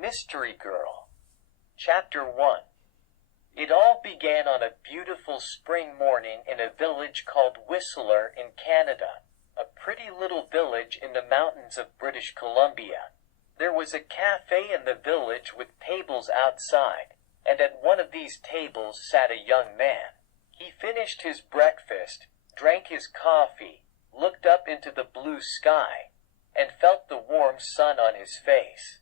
Mystery Girl. Chapter 1. It all began on a beautiful spring morning in a village called Whistler in Canada, a pretty little village in the mountains of British Columbia. There was a cafe in the village with tables outside, and at one of these tables sat a young man. He finished his breakfast, drank his coffee, looked up into the blue sky, and felt the warm sun on his face.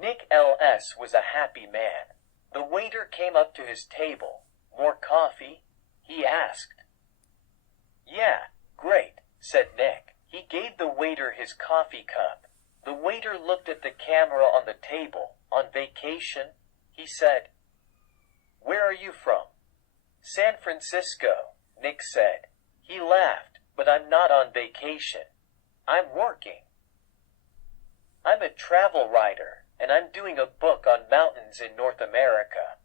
Nick L.S. was a happy man. The waiter came up to his table. "More coffee?" he asked. "Yeah, great," said Nick. He gave the waiter his coffee cup. The waiter looked at the camera on the table. "On vacation?" he said. "Where are you from?" "San Francisco," Nick said. He laughed. "But I'm not on vacation. I'm working. I'm a travel writer, and I'm doing a book on mountains in North America.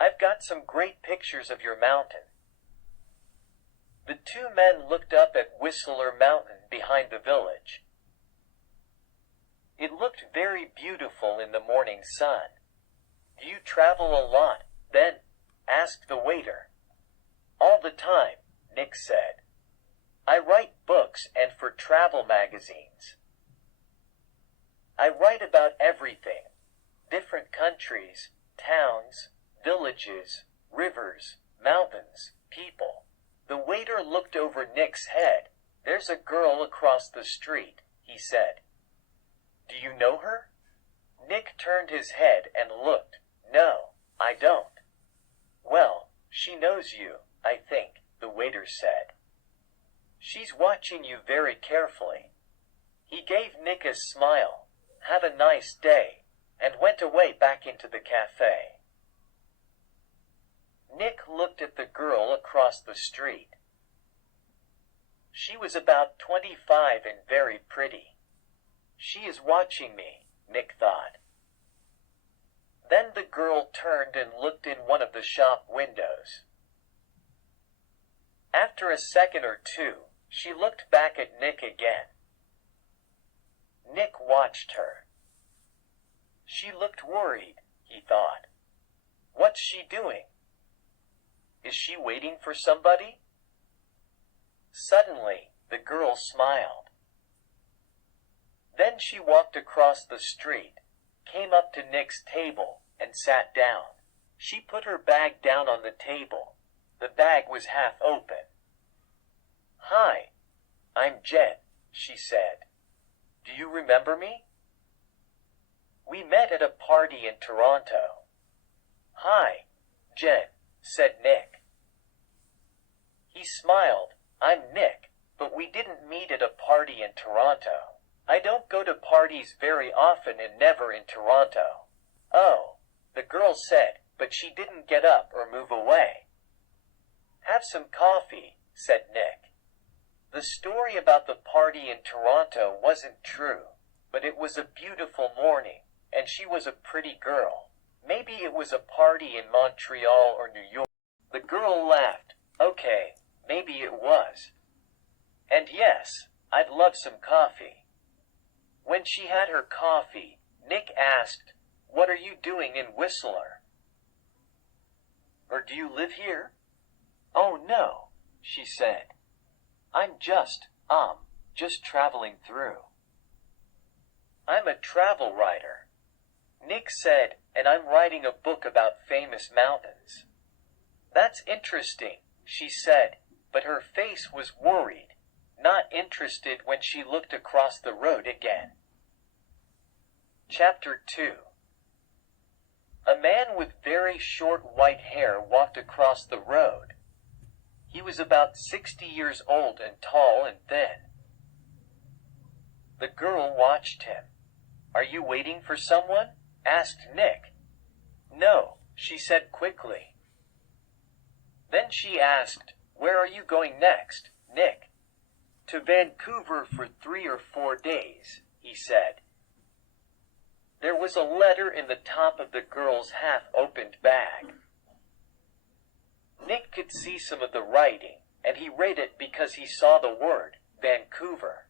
I've got some great pictures of your mountain." The two men looked up at Whistler Mountain behind the village. It looked very beautiful in the morning sun. "Do you travel a lot, then?" asked the waiter. "All the time," Nick said. "I write books and for travel magazines. I write about everything, different countries, towns, villages, rivers, mountains, people." The waiter looked over Nick's head. "There's a girl across the street," he said. "Do you know her?" Nick turned his head and looked. "No, I don't." "Well, she knows you, I think," the waiter said. "She's watching you very carefully." He gave Nick a smile. "Have a nice day," and went away back into the cafe. Nick looked at the girl across the street. She was about 25 and very pretty. "She is watching me," Nick thought. Then the girl turned and looked in one of the shop windows. After a second or two, she looked back at Nick again. Nick watched her. She looked worried, he thought. What's she doing? Is she waiting for somebody? Suddenly, the girl smiled. Then she walked across the street, came up to Nick's table, and sat down. She put her bag down on the table. The bag was half open. "Hi, I'm Jen," she said. "Do you remember me?" "We met at a party in Toronto." "Hi, Jen," said Nick. He smiled. "I'm Nick, but we didn't meet at a party in Toronto. I don't go to parties very often and never in Toronto." "Oh," the girl said, but she didn't get up or move away. "Have some coffee," said Nick. The story about the party in Toronto wasn't true, but it was a beautiful morning, and she was a pretty girl. Maybe it was a party in Montreal or New York. The girl laughed. "Okay, maybe it was. And yes, I'd love some coffee." When she had her coffee, Nick asked, "What are you doing in Whistler? Or do you live here?" "Oh no," she said. I'm just traveling through." "I'm a travel writer," Nick said, "and I'm writing a book about famous mountains." "That's interesting," she said, but her face was worried, not interested when she looked across the road again. Chapter 2. A man with very short white hair walked across the road. He was about 60 years old and tall and thin. The girl watched him. "Are you waiting for someone?" asked Nick. "No," she said quickly. Then she asked, "Where are you going next, Nick?" "To Vancouver for 3 or 4 days," he said. There was a letter in the top of the girl's half-opened bag. Nick could see some of the writing, and he read it because he saw the word Vancouver.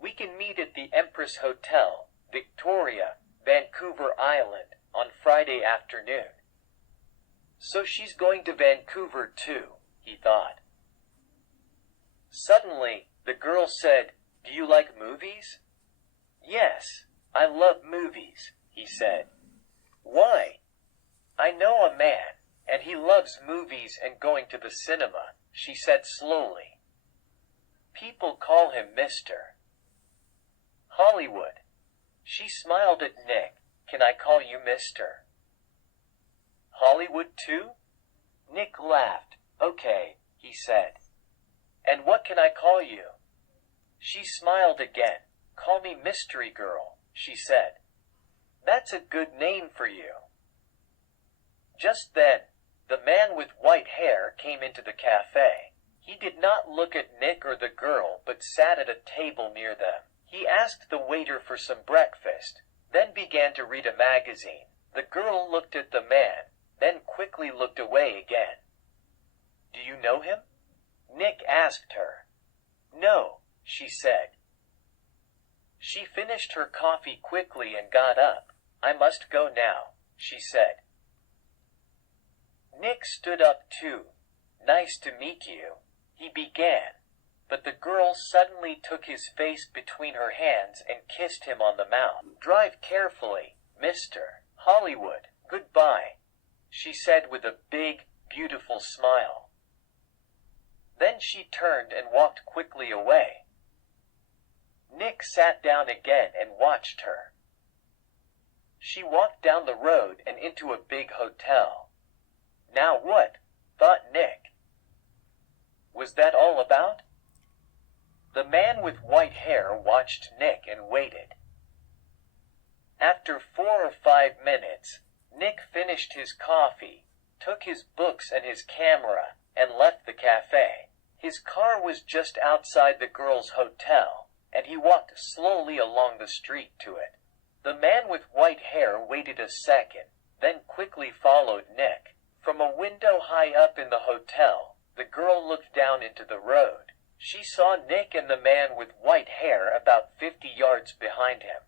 "We can meet at the Empress Hotel," Victoria, Vancouver Island, on Friday afternoon. So she's going to Vancouver too, he thought. Suddenly, the girl said, "Do you like movies?" "Yes, I love movies," he said. "Why?" "I know a man, and he loves movies and going to the cinema," she said slowly. "People call him Mr. Hollywood." She smiled at Nick. "Can I call you Mr. Hollywood too?" Nick laughed. "Okay," he said. "And what can I call you?" She smiled again. "Call me Mystery Girl," she said. "That's a good name for you." Just then, the man with white hair came into the cafe. He did not look at Nick or the girl, but sat at a table near them. He asked the waiter for some breakfast, then began to read a magazine. The girl looked at the man, then quickly looked away again. "Do you know him?" Nick asked her. "No," she said. She finished her coffee quickly and got up. "I must go now," she said. Nick stood up too. "Nice to meet you," he began, but the girl suddenly took his face between her hands and kissed him on the mouth. "Drive carefully, Mr. Hollywood. Goodbye," she said with a big, beautiful smile. Then she turned and walked quickly away. Nick sat down again and watched her. She walked down the road and into a big hotel. Now what? Thought Nick. Was that all about? The man with white hair watched Nick and waited. After 4 or 5 minutes, Nick finished his coffee, took his books and his camera, and left the cafe. His car was just outside the girl's hotel, and he walked slowly along the street to it. The man with white hair waited a second, then quickly followed Nick. From a window high up in the hotel, the girl looked down into the road. She saw Nick and the man with white hair about 50 yards behind him.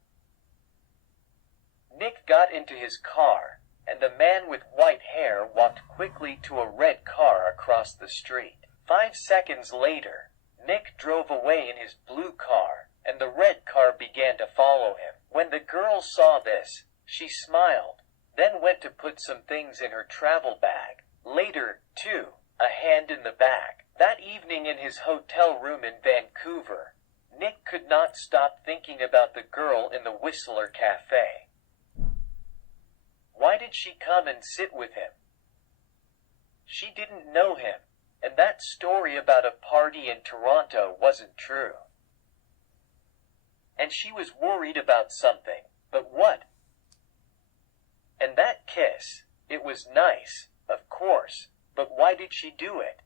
Nick got into his car, and the man with white hair walked quickly to a red car across the street. 5 seconds later, Nick drove away in his blue car, and the red car began to follow him. When the girl saw this, she smiled, then went to put some things in her travel bag. Later, too, a hand in the bag. That evening in his hotel room in Vancouver, Nick could not stop thinking about the girl in the Whistler Cafe. Why did she come and sit with him? She didn't know him, and that story about a party in Toronto wasn't true. And she was worried about something, but what? And that kiss, it was nice, of course, but why did she do it?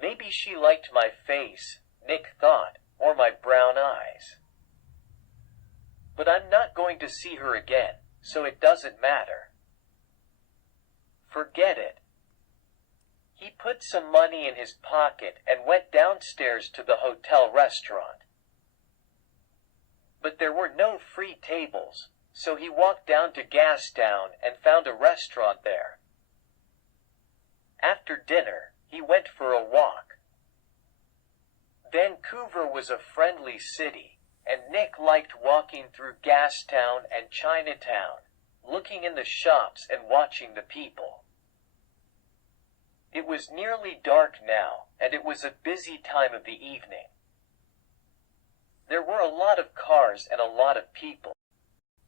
Maybe she liked my face, Nick thought, or my brown eyes. But I'm not going to see her again, so it doesn't matter. Forget it. He put some money in his pocket and went downstairs to the hotel restaurant. But there were no free tables, so he walked down to Gastown and found a restaurant there. After dinner, he went for a walk. Vancouver was a friendly city, and Nick liked walking through Gastown and Chinatown, looking in the shops and watching the people. It was nearly dark now, and it was a busy time of the evening. There were a lot of cars and a lot of people.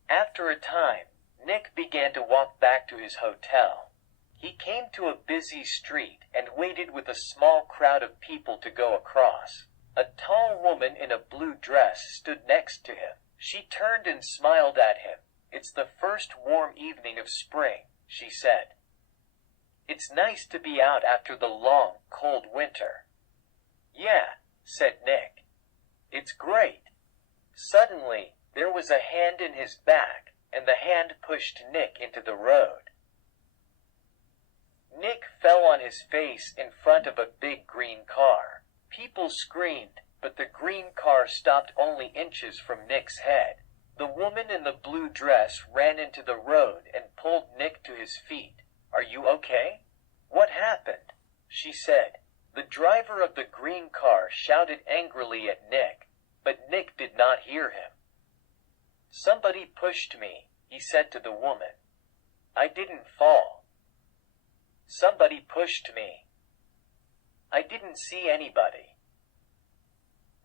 After a time, Nick began to walk back to his hotel. He came to a busy street and waited with a small crowd of people to go across. A tall woman in a blue dress stood next to him. She turned and smiled at him. "It's the first warm evening of spring," she said. "It's nice to be out after the long, cold winter." "Yeah," said Nick. "It's great." Suddenly, there was a hand in his back, and the hand pushed Nick into the road. Nick fell on his face in front of a big green car. People screamed, but the green car stopped only inches from Nick's head. The woman in the blue dress ran into the road and pulled Nick to his feet. "Are you okay?" "What happened?" she said. The driver of the green car shouted angrily at Nick, but Nick did not hear him. "Somebody pushed me," he said to the woman. "I didn't fall. Somebody pushed me. I didn't see anybody."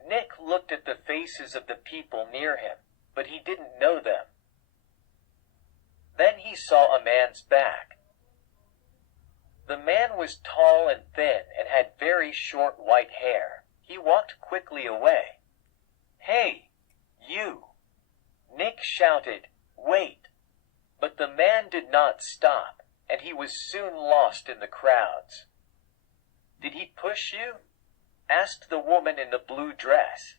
Nick looked at the faces of the people near him, but he didn't know them. Then he saw a man's back. The man was tall and thin and had very short white hair. He walked quickly away. "Hey, you!" Nick shouted, "Wait!" But the man did not stop, and he was soon lost in the crowds. "Did he push you?" asked the woman in the blue dress.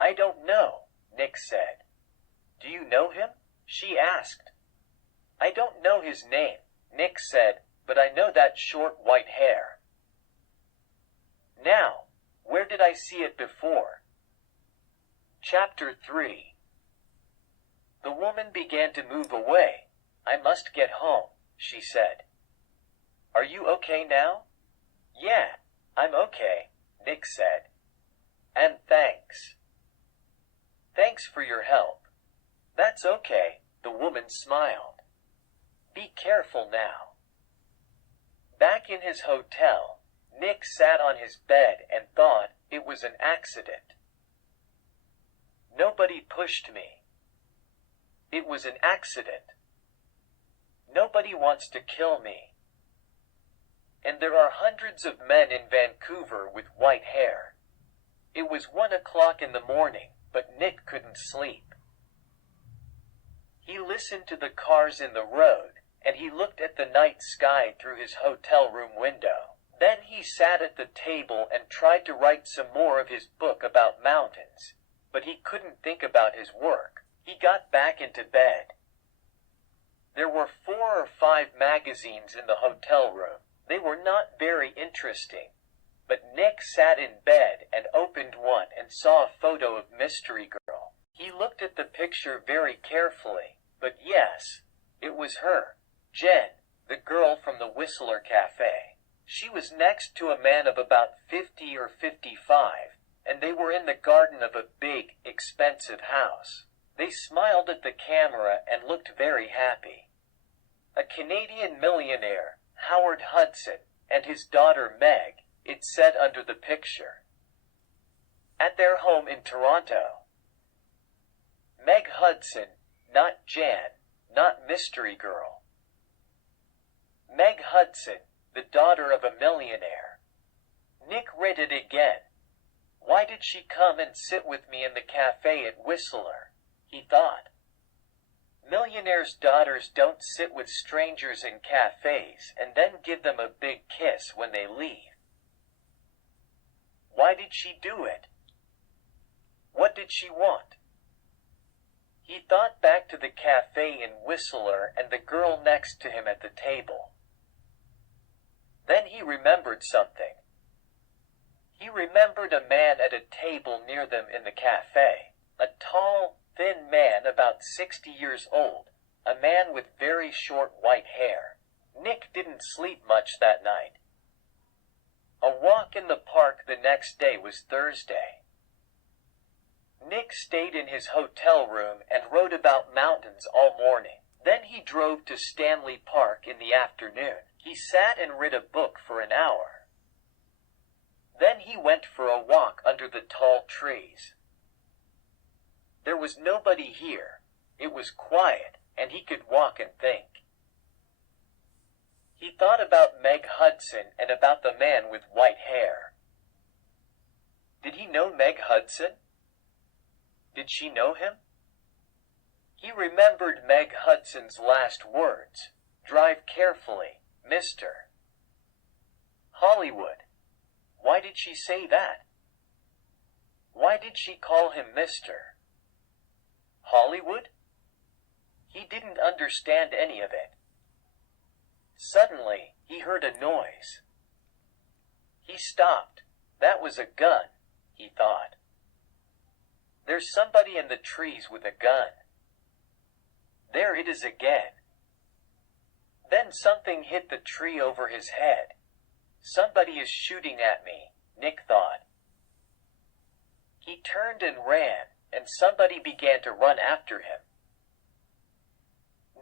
"I don't know," Nick said. "Do you know him?" she asked. "I don't know his name," Nick said, "but I know that short white hair." Now, where did I see it before? Chapter 3. The woman began to move away. "I must get home," she said. "Are you okay now?" "Yeah, I'm okay," Nick said. "And thanks." "Thanks for your help." "That's okay," the woman smiled. "Be careful now." Back in his hotel, Nick sat on his bed and thought it was an accident. Nobody pushed me. It was an accident. Nobody wants to kill me. And there are hundreds of men in Vancouver with white hair. It was 1 o'clock in the morning, but Nick couldn't sleep. He listened to the cars in the road, and he looked at the night sky through his hotel room window. Then he sat at the table and tried to write some more of his book about mountains, but he couldn't think about his work. He got back into bed. There were 4 or 5 magazines in the hotel room. They were not very interesting, but Nick sat in bed and opened one and saw a photo of Mystery Girl. He looked at the picture very carefully, but yes, it was her, Jen, the girl from the Whistler Cafe. She was next to a man of about 50 or 55, and they were in the garden of a big, expensive house. They smiled at the camera and looked very happy. A Canadian millionaire, Howard Hudson, and his daughter Meg, it said under the picture. At their home in Toronto. Meg Hudson, not Jan, not Mystery Girl. Meg Hudson, the daughter of a millionaire. Nick read it again. Why did she come and sit with me in the cafe at Whistler? He thought. Millionaires' daughters don't sit with strangers in cafes and then give them a big kiss when they leave. Why did she do it? What did she want? He thought back to the cafe in Whistler and the girl next to him at the table. Then he remembered something. He remembered a man at a table near them in the cafe. A tall, thin man about 60 years old. A man with very short white hair. Nick didn't sleep much that night. A walk in the park the next day was Thursday. Nick stayed in his hotel room and wrote about mountains all morning. Then he drove to Stanley Park in the afternoon. He sat and read a book for an hour. Then he went for a walk under the tall trees. There was nobody here. It was quiet, and he could walk and think. He thought about Meg Hudson and about the man with white hair. Did he know Meg Hudson? Did she know him? He remembered Meg Hudson's last words. "Drive carefully, mister." Hollywood. Why did she say that? Why did she call him mister? Hollywood? He didn't understand any of it. Suddenly, he heard a noise. He stopped. That was a gun. he thought. There's somebody in the trees with a gun. There it is again. Then something hit the tree over his head. Somebody is shooting at me, Nick thought. He turned and ran, and somebody began to run after him.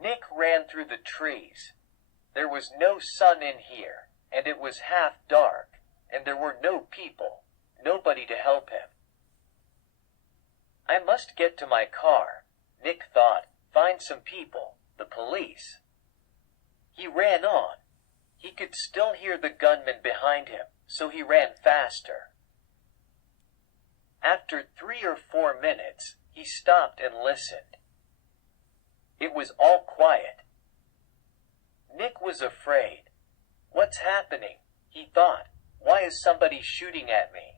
Nick ran through the trees. There was no sun in here, and it was half dark, and there were no people, nobody to help him. I must get to my car, Nick thought, find some people, the police. He ran on. He could still hear the gunman behind him, so he ran faster. After 3 or 4 minutes, he stopped and listened. It was all quiet. Nick was afraid. What's happening? He thought. Why is somebody shooting at me?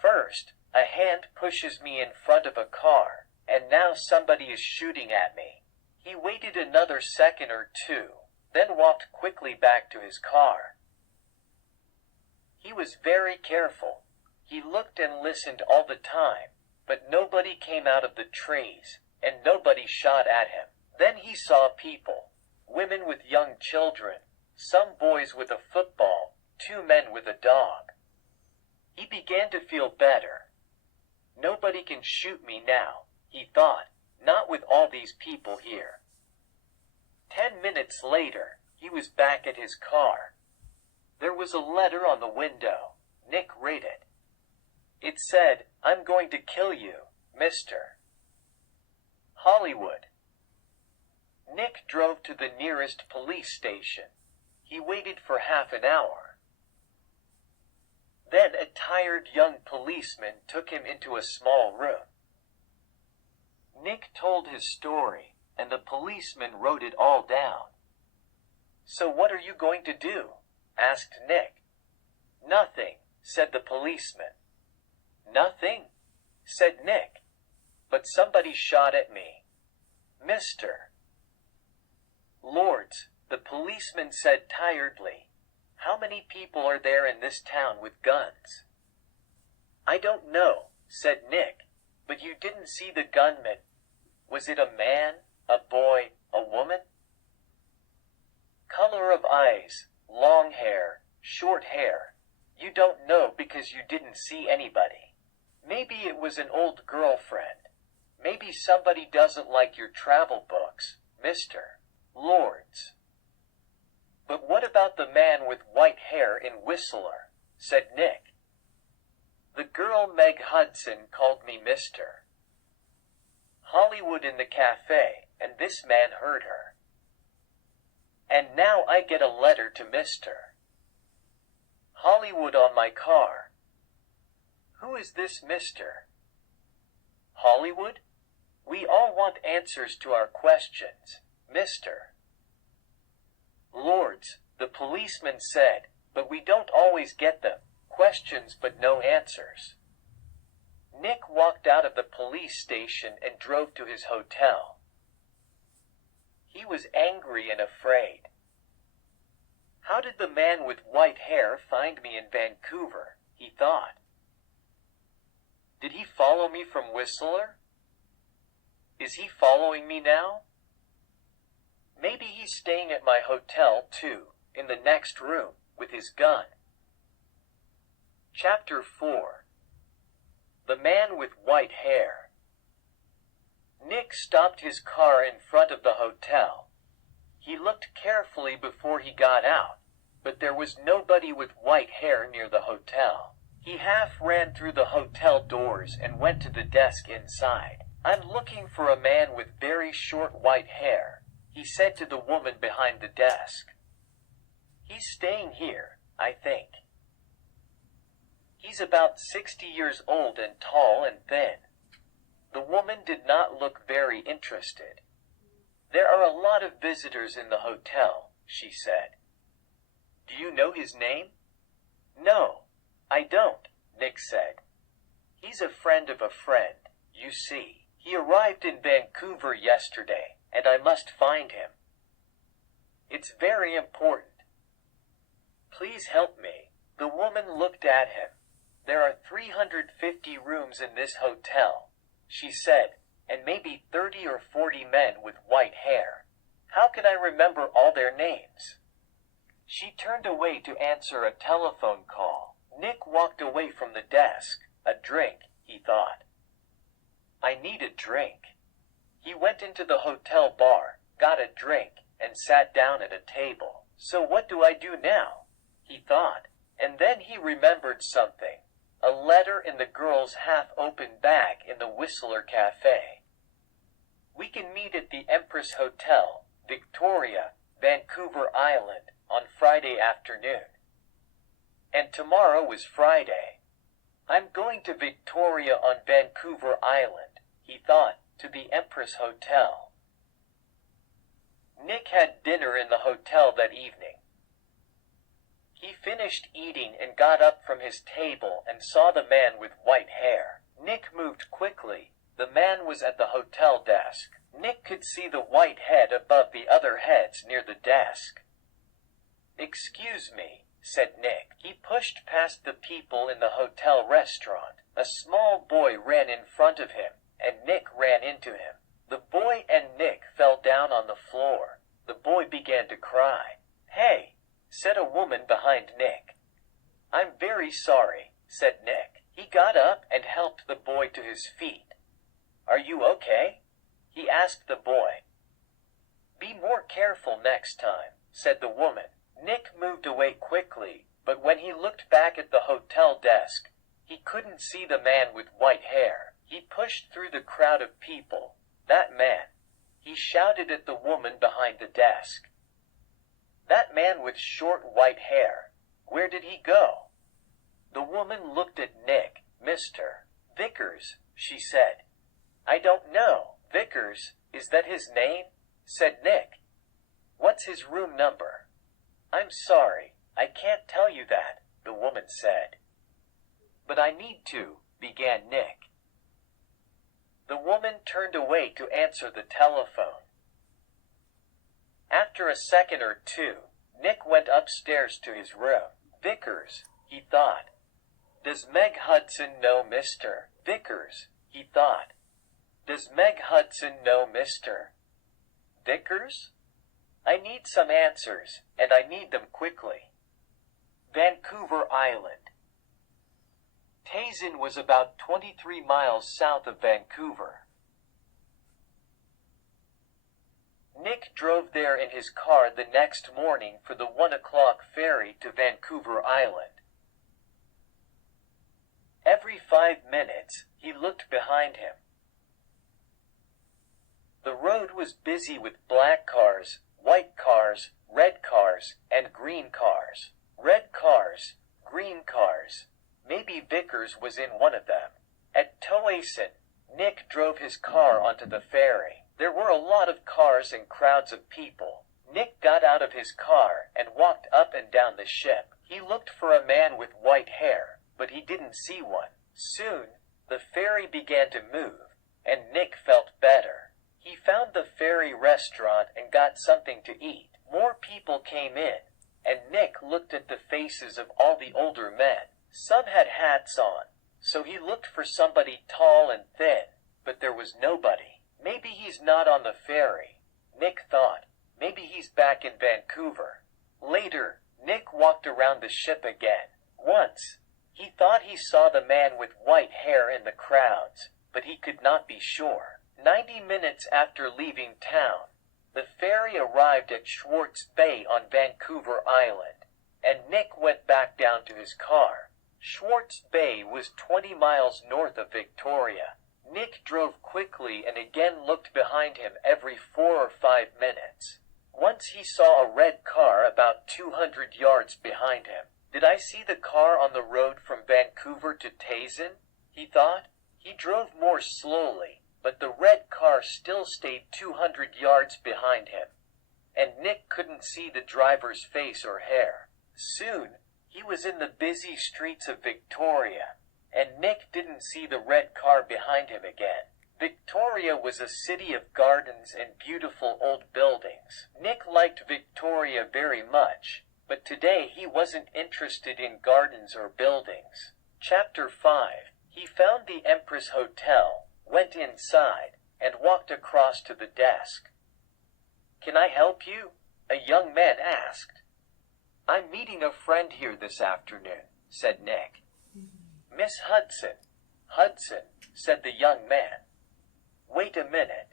First, a hand pushes me in front of a car, and now somebody is shooting at me. He waited another second or two, then walked quickly back to his car. He was very careful. He looked and listened all the time, but nobody came out of the trees, and nobody shot at him. Then he saw people, women with young children, some boys with a football, 2 men with a dog. He began to feel better. Nobody can shoot me now, he thought, not with all these people here. 10 minutes later, he was back at his car. There was a letter on the window. Nick read it. It said, "I'm going to kill you, Mr. Hollywood." Nick drove to the nearest police station. He waited for half an hour. Then a tired young policeman took him into a small room. Nick told his story, and the policeman wrote it all down. "So what are you going to do?" asked Nick. "Nothing," said the policeman. "Nothing," said Nick. "But somebody shot at me, Mr. Lords," the policeman said tiredly. "How many people are there in this town with guns?" "I don't know," said Nick. "But you didn't see the gunman. Was it a man, a boy, a woman?" "Color of eyes, long hair, short hair. You don't know because you didn't see anybody. Maybe it was an old girlfriend. Maybe somebody doesn't like your travel books, Mr. Lords." "But what about the man with white hair in Whistler?" said Nick. "The girl Meg Hudson called me Mr. Hollywood in the cafe, and this man heard her. And now I get a letter to Mr. Hollywood on my car. Who is this Mr. Hollywood? We all want answers to our questions, Mr. Lords," the policeman said, "but we don't always get them. Questions but no answers." Nick walked out of the police station and drove to his hotel. He was angry and afraid. How did the man with white hair find me in Vancouver, he thought. Did he follow me from Whistler? Is he following me now? Maybe he's staying at my hotel, too, in the next room, with his gun. Chapter 4. The Man with White Hair. Nick stopped his car in front of the hotel. He looked carefully before he got out, but there was nobody with white hair near the hotel. He half ran through the hotel doors and went to the desk inside. "I'm looking for a man with very short white hair," he said to the woman behind the desk. "He's staying here, I think. He's about 60 years old and tall and thin." The woman did not look very interested. "There are a lot of visitors in the hotel," she said. "Do you know his name?" "No, I don't," Nick said. "He's a friend of a friend, you see. He arrived in Vancouver yesterday, and I must find him. It's very important. Please help me." The woman looked at him. "There are 350 rooms in this hotel," she said, "and maybe 30 or 40 men with white hair. How can I remember all their names?" She turned away to answer a telephone call. Nick walked away from the desk. A drink, he thought. "I need a drink." He went into the hotel bar, got a drink, and sat down at a table. "So what do I do now?" he thought. And then he remembered something. A letter in the girl's half-open bag in the Whistler Cafe. "We can meet at the Empress Hotel, Victoria, Vancouver Island, on Friday afternoon." And tomorrow was Friday. "I'm going to Victoria on Vancouver Island," he thought, "to the Empress Hotel." Nick had dinner in the hotel that evening. He finished eating and got up from his table and saw the man with white hair. Nick moved quickly. The man was at the hotel desk. Nick could see the white head above the other heads near the desk. "Excuse me," said Nick. He pushed past the people in the hotel restaurant. A small boy ran in front of him, and Nick ran into him. The boy and Nick fell down on the floor. The boy began to cry. "Hey," said a woman behind Nick. "I'm very sorry," said Nick. He got up and helped the boy to his feet. "Are you okay?" he asked the boy. "Be more careful next time," said the woman. Nick moved away quickly, but when he looked back at the hotel desk, he couldn't see the man with white hair. He pushed through the crowd of people. "That man!" he shouted at the woman behind the desk. "That man with short white hair. Where did he go?" The woman looked at Nick. "Mr. Vickers," she said. "I don't know. Vickers, is that his name?" said Nick. "What's his room number?" "I'm sorry, I can't tell you that," the woman said. "But I need to," began Nick. The woman turned away to answer the telephone. After a second or two, Nick went upstairs to his room. "Vickers," he thought. "Does Meg Hudson know Mr. Vickers?" he thought. "Does Meg Hudson know Mr. Vickers? I need some answers, and I need them quickly." Vancouver Island. Tazen was about 23 miles south of Vancouver. Nick drove there in his car the next morning for the 1 o'clock ferry to Vancouver Island. Every 5 minutes, he looked behind him. The road was busy with black cars, white cars, red cars, and green cars. Red cars, green cars. Maybe Vickers was in one of them. At Tazen, Nick drove his car onto the ferry. There were a lot of cars and crowds of people. Nick got out of his car and walked up and down the ship. He looked for a man with white hair, but he didn't see one. Soon, the ferry began to move, and Nick felt better. He found the ferry restaurant and got something to eat. More people came in, and Nick looked at the faces of all the older men. Some had hats on, so he looked for somebody tall and thin, but there was nobody. Maybe he's not on the ferry, Nick thought. Maybe he's back in Vancouver. Later, Nick walked around the ship again. Once, he thought he saw the man with white hair in the crowds, but he could not be sure. 90 minutes after leaving town, the ferry arrived at Swartz Bay on Vancouver Island, and Nick went back down to his car. Swartz Bay was 20 miles north of Victoria. Nick drove quickly and again looked behind him every 4 or 5 minutes. Once he saw a red car about 200 yards behind him. Did I see the car on the road from Vancouver to Tazen? He thought. He drove more slowly, but the red car still stayed 200 yards behind him, and Nick couldn't see the driver's face or hair. Soon, he was in the busy streets of Victoria, and Nick didn't see the red car behind him again. Victoria was a city of gardens and beautiful old buildings. Nick liked Victoria very much, but today he wasn't interested in gardens or buildings. Chapter 5. He found the Empress Hotel, went inside, and walked across to the desk. "Can I help you?" a young man asked. "I'm meeting a friend here this afternoon," said Nick. "Miss Hudson." "Hudson," said the young man. "Wait a minute."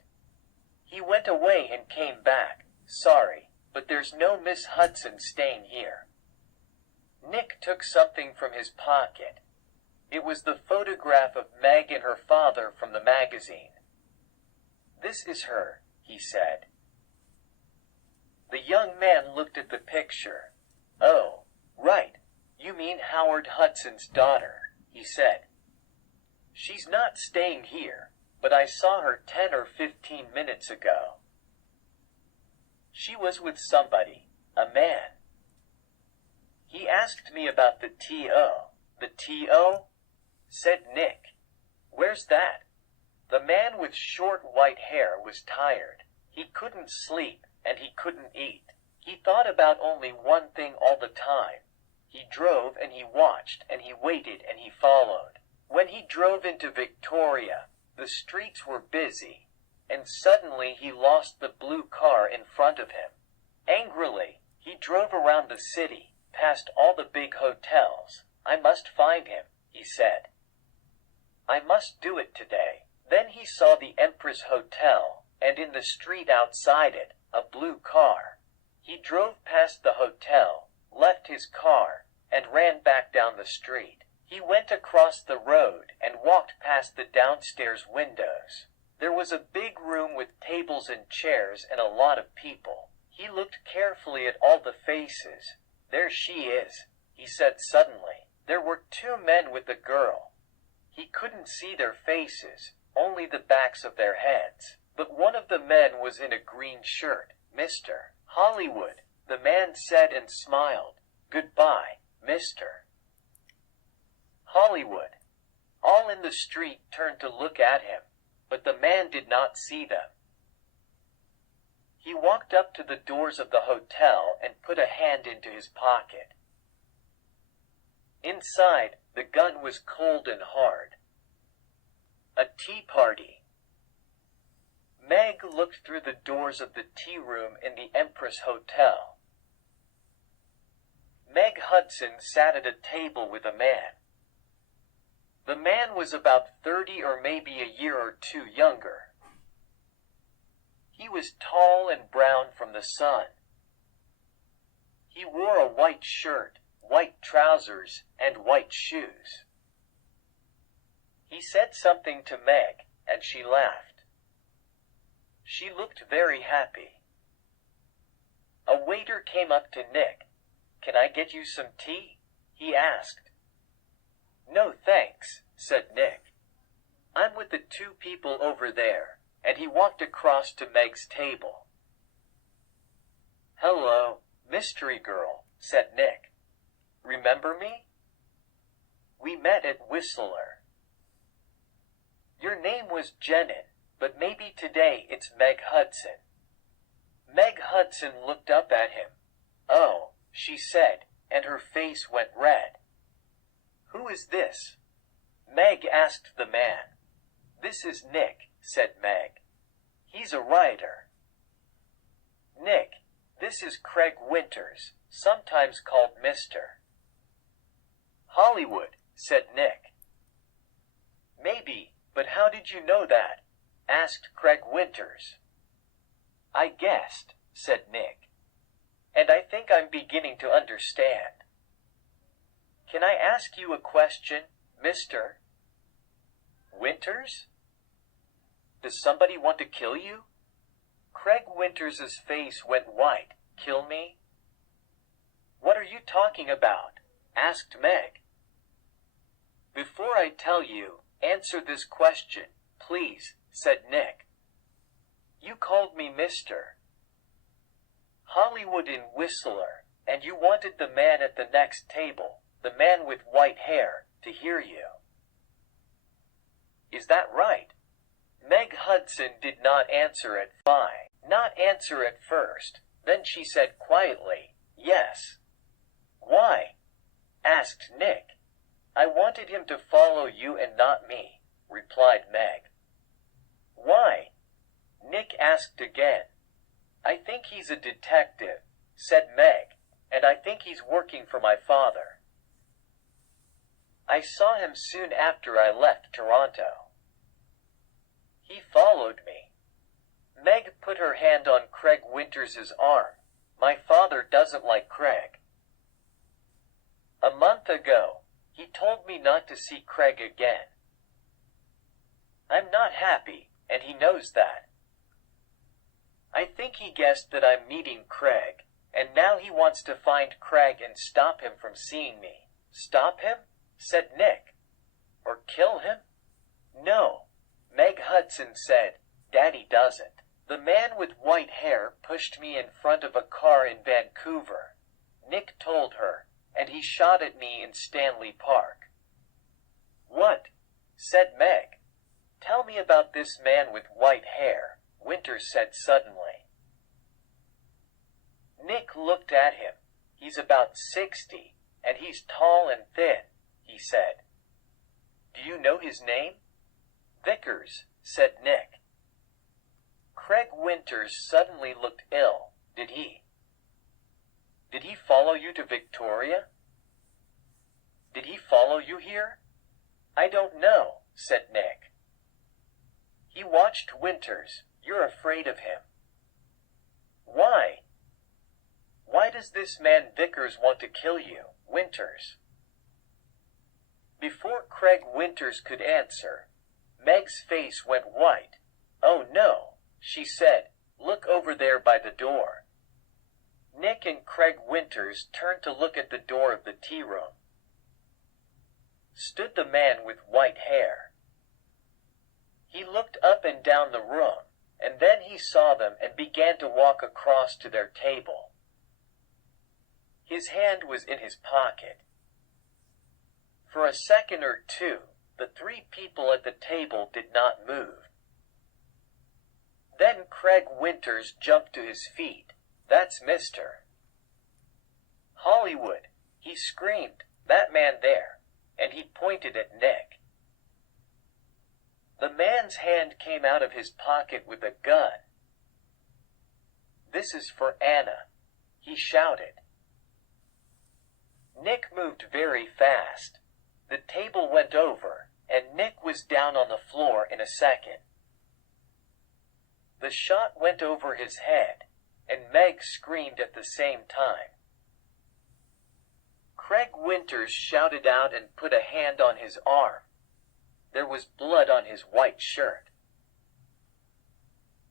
He went away and came back. "Sorry, but there's no Miss Hudson staying here." Nick took something from his pocket. It was the photograph of Meg and her father from the magazine. "This is her," he said. The young man looked at the picture. "Oh, right. You mean Howard Hudson's daughter," he said. "She's not staying here, but I saw her 10 or 15 minutes ago. She was with somebody, a man. He asked me about the T.O. "The T.O.?" said Nick. "Where's that?" The man with short white hair was tired. He couldn't sleep, and he couldn't eat. He thought about only one thing all the time. He drove and he watched and he waited and he followed. When he drove into Victoria, the streets were busy, and suddenly he lost the blue car in front of him. Angrily, he drove around the city, past all the big hotels. "I must find him," he said. "I must do it today." Then he saw the Empress Hotel, and in the street outside it, a blue car. He drove past the hotel, left his car, and ran back down the street. He went across the road and walked past the downstairs windows. There was a big room with tables and chairs and a lot of people. He looked carefully at all the faces. "There she is," he said suddenly. There were 2 men with a girl. He couldn't see their faces, only the backs of their heads. But one of the men was in a green shirt. "Mr. Hollywood," the man said and smiled. "Goodbye, Mr. Hollywood." All in the street turned to look at him, but the man did not see them. He walked up to the doors of the hotel and put a hand into his pocket. Inside, the gun was cold and hard. A tea party. Meg looked through the doors of the tea room in the Empress Hotel. Meg Hudson sat at a table with a man. The man was about 30 or maybe a year or 2 younger. He was tall and brown from the sun. He wore a white shirt, white trousers, and white shoes. He said something to Meg, and she laughed. She looked very happy. A waiter came up to Nick. "Can I get you some tea?" he asked. "No, thanks," said Nick. "I'm with the 2 people over there," and he walked across to Meg's table. "Hello, mystery girl," said Nick. "Remember me? We met at Whistler. Your name was Jenin, but maybe today it's Meg Hudson." Meg Hudson looked up at him. "Oh," she said, and her face went red. "Who is this?" Meg asked the man. "This is Nick," said Meg. "He's a writer." "Nick, this is Craig Winters, sometimes called Mr. Hollywood," said Nick. "Maybe, but how did you know that?" asked Craig Winters. "I guessed," said Nick. "And I think I'm beginning to understand. Can I ask you a question, Mr. Winters? Does somebody want to kill you?" Craig Winters's face went white. "Kill me?" "What are you talking about?" asked Meg. "Before I tell you, answer this question, please," said Nick. "You called me Mr. Hollywood in Whistler, and you wanted the man at the next table, the man with white hair, to hear you. Is that right?" Meg Hudson did not answer at first. Then she said quietly, "Yes." "Why?" asked Nick. I wanted him to follow you and not me, replied Meg. Why? Nick asked again. I think he's a detective, said Meg, and I think he's working for my father. I saw him soon after I left Toronto. He followed me. Meg put her hand on Craig Winters's arm. My father doesn't like Craig. A month ago, he told me not to see Craig again. I'm not happy, and he knows that. I think he guessed that I'm meeting Craig, and now he wants to find Craig and stop him from seeing me. Stop him? Said Nick. Or kill him? No, Meg Hudson said. Daddy doesn't. The man with white hair pushed me in front of a car in Vancouver, Nick told her, and he shot at me in Stanley Park. What? Said Meg. Tell me about this man with white hair, Winters said suddenly. Nick looked at him. He's about 60, and he's tall and thin, he said. Do you know his name? Vickers, said Nick. Craig Winters suddenly looked ill, did he? Did he follow you to Victoria? Did he follow you here? I don't know, said Nick. He watched Winters. You're afraid of him. Why? Why does this man Vickers want to kill you, Winters? Before Craig Winters could answer, Meg's face went white. Oh no, she said, look over there by the door. Nick and Craig Winters turned to look at the door of the tea room. Stood the man with white hair. He looked up and down the room, and then he saw them and began to walk across to their table. His hand was in his pocket. For a second or two, the three people at the table did not move. Then Craig Winters jumped to his feet. That's Mr. Hollywood, he screamed, that man there, and he pointed at Nick. The man's hand came out of his pocket with a gun. This is for Anna, he shouted. Nick moved very fast. The table went over, and Nick was down on the floor in a second. The shot went over his head, and Meg screamed at the same time. Craig Winters shouted out and put a hand on his arm. There was blood on his white shirt.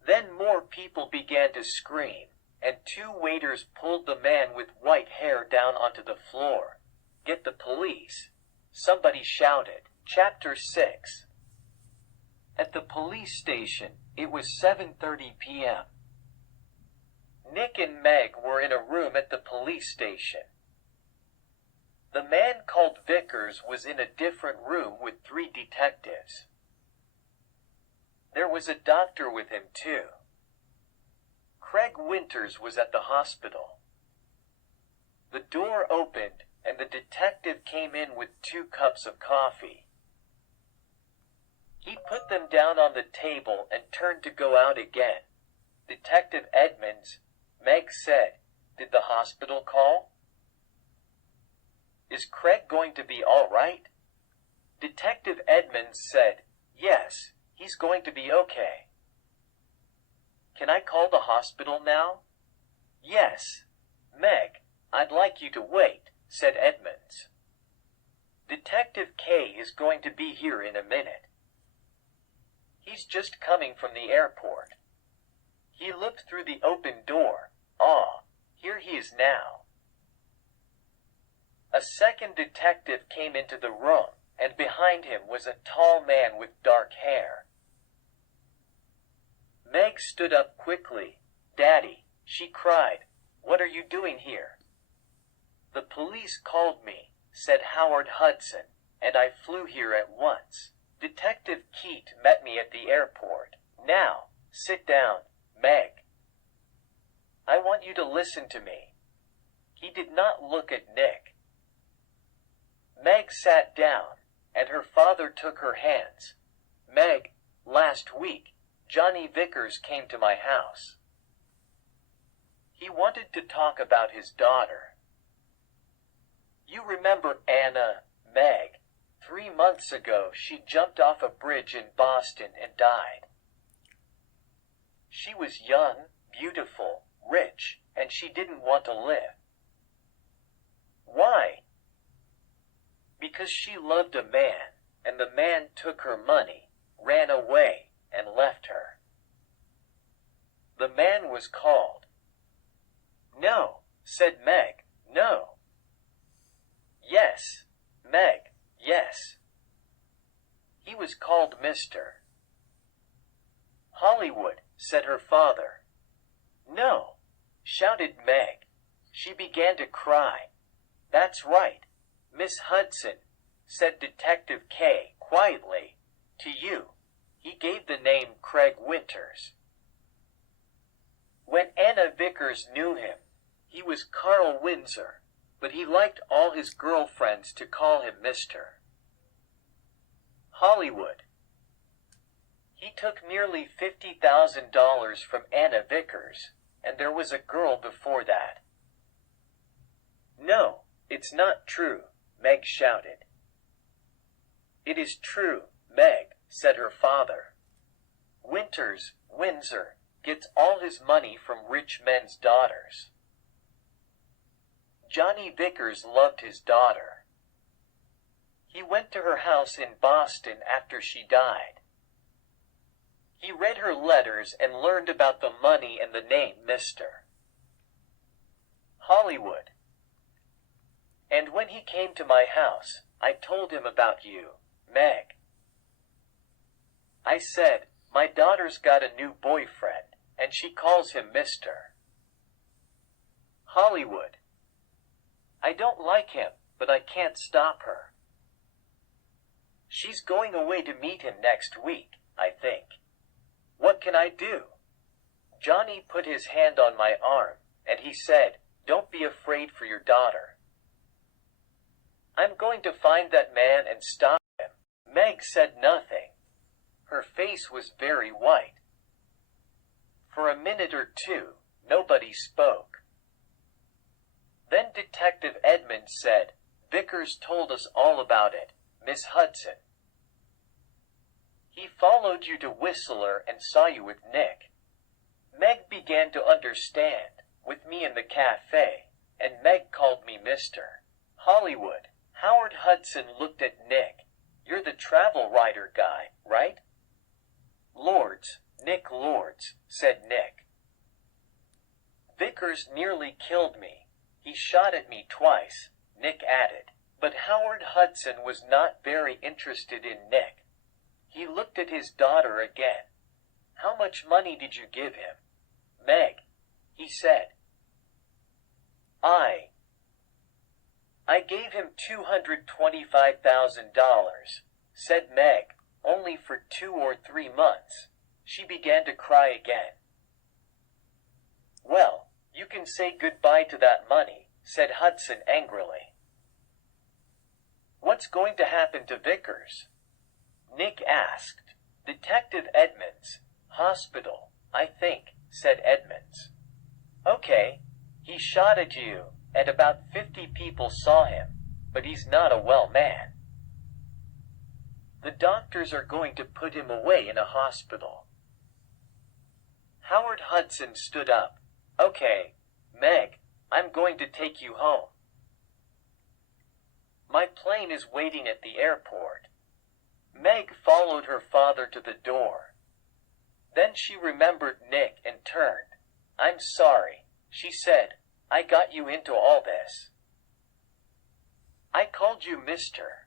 Then more people began to scream, and two waiters pulled the man with white hair down onto the floor. Get the police, somebody shouted. Chapter 6. At the police station, it was 7:30 p.m. Nick and Meg were in a room at the police station. The man called Vickers was in a different room with 3 detectives. There was a doctor with him, too. Craig Winters was at the hospital. The door opened, and the detective came in with 2 cups of coffee. He put them down on the table and turned to go out again. Detective Edmonds, Meg said, did the hospital call? Is Craig going to be all right? Detective Edmonds said, yes, he's going to be okay. Can I call the hospital now? Yes. Meg, I'd like you to wait, said Edmonds. Detective K is going to be here in a minute. He's just coming from the airport. He looked through the open door. Ah, here he is now. A second detective came into the room, and behind him was a tall man with dark hair. Meg stood up quickly. Daddy, she cried, what are you doing here? The police called me, said Howard Hudson, and I flew here at once. Detective Keat met me at the airport. Now, sit down, Meg. I want you to listen to me. He did not look at Nick. Meg sat down, and her father took her hands. Meg, last week, Johnny Vickers came to my house. He wanted to talk about his daughter. You remember Anna, Meg? 3 months ago, she jumped off a bridge in Boston and died. She was young, beautiful, rich, and she didn't want to live. Why? Because she loved a man, and the man took her money, ran away, and left her. The man was called. No, said Meg, no. Yes, Meg, yes. He was called Mr. Hollywood, said her father. No, shouted Meg. She began to cry. That's right, Miss Hudson, said Detective K quietly. To you. He gave the name Craig Winters. When Anna Vickers knew him, he was Carl Windsor, but he liked all his girlfriends to call him Mr. Hollywood. He took nearly $50,000 from Anna Vickers, and there was a girl before that. No, it's not true, Meg shouted. It is true, Meg, said her father. Windsor, gets all his money from rich men's daughters. Johnny Vickers loved his daughter. He went to her house in Boston after she died. He read her letters and learned about the money and the name Mr. Hollywood. And when he came to my house, I told him about you, Meg. I said, my daughter's got a new boyfriend, and she calls him Mr. Hollywood. I don't like him, but I can't stop her. She's going away to meet him next week, I think. What can I do? Johnny put his hand on my arm, and he said, don't be afraid for your daughter. I'm going to find that man and stop him. Meg said nothing. Her face was very white. For a minute or two, nobody spoke. Then Detective Edmonds said, Vickers told us all about it, Miss Hudson. He followed you to Whistler and saw you with Nick. Meg began to understand, with me in the cafe, and Meg called me Mr. Hollywood. Howard Hudson looked at Nick. You're the travel writer guy, right? Nick Lords, said Nick. Vickers nearly killed me. He shot at me twice, Nick added. But Howard Hudson was not very interested in Nick. He looked at his daughter again. How much money did you give him? Meg, he said. I gave him $225,000, said Meg, only for 2 or 3 months. She began to cry again. Well, you can say goodbye to that money, said Hudson angrily. What's going to happen to Vickers? Nick asked. Detective Edmonds, hospital, I think, said Edmonds. Okay, he shot at you, and about 50 people saw him, but he's not a well man. The doctors are going to put him away in a hospital. Howard Hudson stood up. Okay, Meg, I'm going to take you home. My plane is waiting at the airport. Meg followed her father to the door. Then she remembered Nick and turned. I'm sorry, she said. I got you into all this. I called you Mr.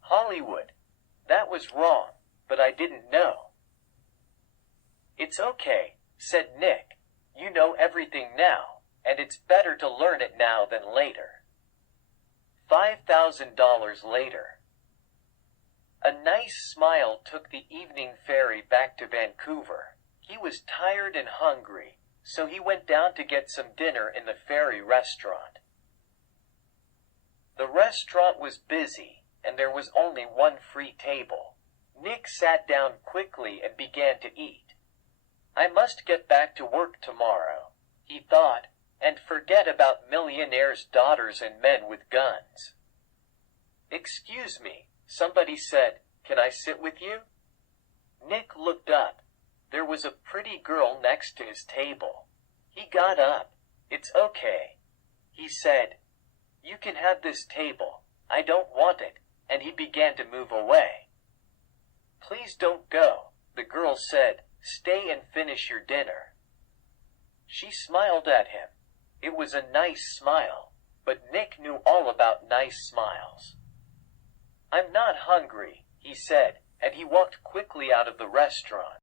Hollywood. That was wrong, but I didn't know. It's okay, said Nick. You know everything now, and it's better to learn it now than later. $5,000 later. A nice smile took the evening ferry back to Vancouver. He was tired and hungry, so he went down to get some dinner in the ferry restaurant. The restaurant was busy, and there was only one free table. Nick sat down quickly and began to eat. I must get back to work tomorrow, he thought, and forget about millionaires' daughters and men with guns. Excuse me, somebody said, can I sit with you? Nick looked up. There was a pretty girl next to his table. He got up. It's okay, he said. You can have this table. I don't want it, and he began to move away. Please don't go, the girl said. Stay and finish your dinner. She smiled at him. It was a nice smile, but Nick knew all about nice smiles. I'm not hungry, he said, and he walked quickly out of the restaurant.